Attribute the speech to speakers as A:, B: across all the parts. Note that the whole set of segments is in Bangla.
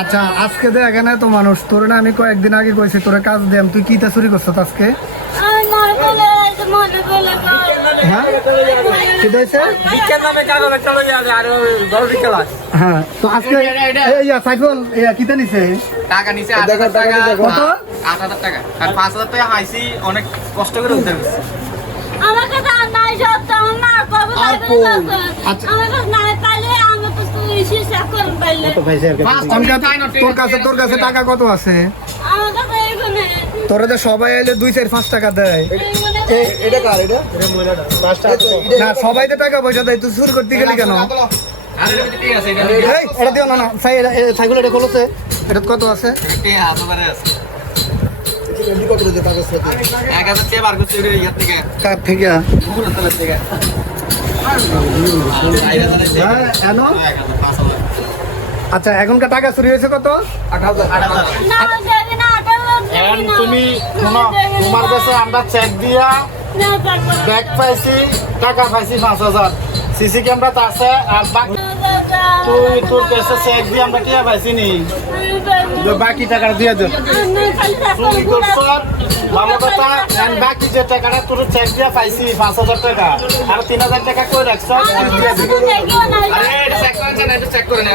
A: আচ্ছা আজকে দে এখানে তো মানুষ। তোর না আমি কয়েকদিন আগে কইছি তোরে কাজ দেম। তুই কিটা চুরি করছ আজকে? হ্যাঁ? হ্যাঁ। তো আজকে কিটা নিছে?
B: টাকা নিচে আট হাজার টাকা
A: কত?
B: আট হাজার টাকা। আর পাঁচ হাজার টাকা হাইছি অনেক কষ্ট করে উদ্ধার করছি।
C: আমাকে তো আর নাই সত্য আমার মা কবে
A: আচ্ছা।
C: আমাকে নাই পাইলে
A: তোর কাছে তোর কাছে টাকা কত আছে? তোরা তো সবাই এলে দুই চার পাঁচ টাকা দেয়। না সবাই তো টাকা পয়সা দেয় তুই চুরি করতে গেলি কেন?
B: এটা ঠিক আছে এটা
A: এই, এটা দিও না না সাইকেল এটা খোলছে এটা কত আছে? কার থেকে। আচ্ছা এখনকার টাকা চুরি হয়েছে কত?
D: তুমি শোনো তোমার কাছে আমরা চেক দিয়া ব্যাগ পাইছি টাকা পাইছি পাঁচ হাজার। সিসি ক্যামেরা তো আছে আর বাকি তুই তোর কাছে চেক দিয়ে আমরা টিয়া পাইছি নি। তো বাকি টাকাটা দিয়ে দে। তুই করছ ভালো কথা বাকি যে টাকাটা তোর চেক দিয়া পাইছি পাঁচ হাজার টাকা। আর তিন হাজার টাকা কই রাখছ?
B: করেন না,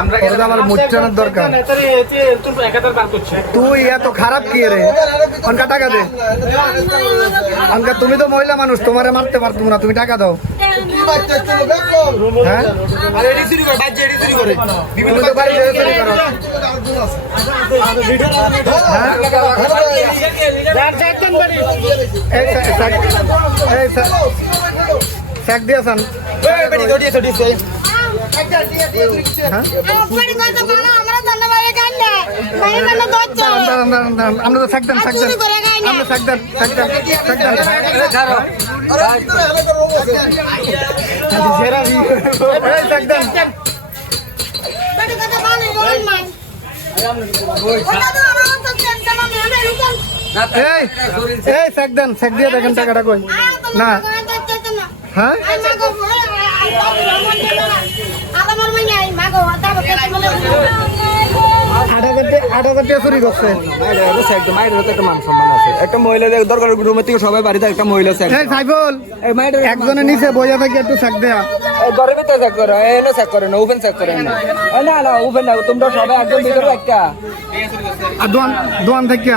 A: আমরা
B: আমার
A: মুচ্ছানোর দরকার। তুই এত খারাপ কি রে? অনকা টাকা দে। অনকা, তুমি তো মহিলা মানুষ, তোমারে মারতে পারতো না, তুমি টাকা দাও। হ্যাঁ?
B: দিয়ে
A: হ্যাঁ? এই
C: আমরা
A: তো
C: খাই না।
A: আমরা
C: রুকন
A: এই এই সাকদান সাক দিয়ে দেখেন টাকাটা কই না হ্যাঁ?
B: একটা মহিলা দরকার রুমের থেকে সবাই বাড়িতে একটা মহিলা
A: একজনের নিচে বইয়া থেকে একটু সাক দেয়া
B: ঘরের ভিতরে চেক করো এনে চেক করে না ওপেন চেক করে না না না ওপেন না তোমরা সবাই একদম ভিতরে একটা
A: আর দোয়ান দোয়ান থেকে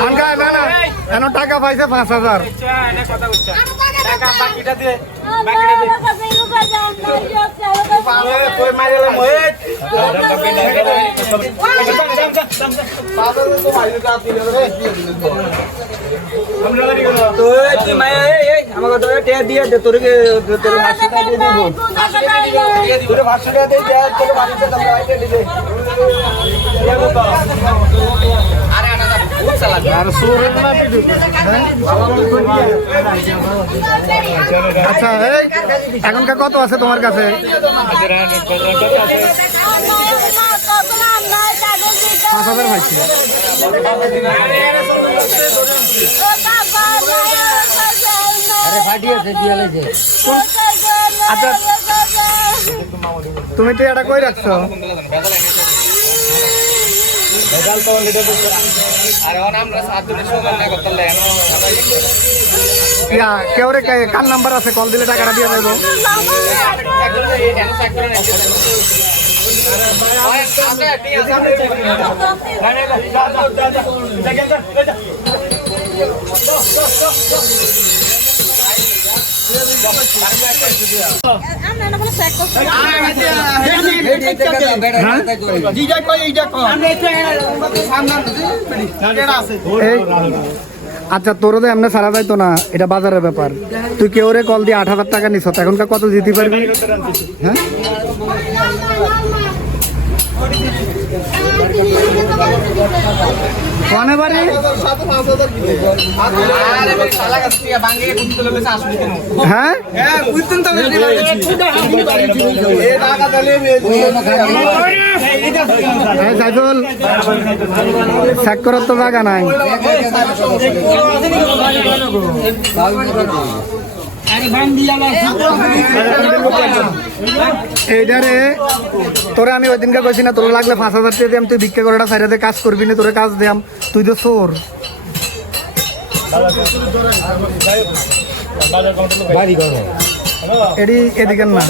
A: আনকা না না। কেন টাকা পাইছে পাঁচ হাজার?
B: তো তুই মায়া এই এই আমাকে
A: আচ্ছা এই এখনকার কত আছে তোমার কাছে পাঁচ হাজার পাইছি আচ্ছা। তুমি তো এটা কই রাখছো
B: আরে ওন আমরা সাত দিনের সময় না করতে
A: ইয়া কেউ রে কার নাম্বার আছে কল দিলে টাকাটা দিয়ে দেবো আচ্ছা তোরও তো এমনি ছাড়া যাইতো না। এটা বাজারের ব্যাপার। তুই কেউ রে কল দিয়ে আট হাজার টাকা নিছ এখনকার কত দিতে পারবি? হ্যাঁ? কনে বাড়ি? হ্যাঁ? সাইফুল করার তো জায়গা নাই। এইটারে তোরে আমি ওই দিনকে কইছি না তোর লাগলে পাঁচ হাজার টাকা দিয়াম তুই ভিক্ষা করাটা সাইডে কাজ করবি না তোরে কাজ দিয়াম। তুই তো চোর। এডি এদিকে না।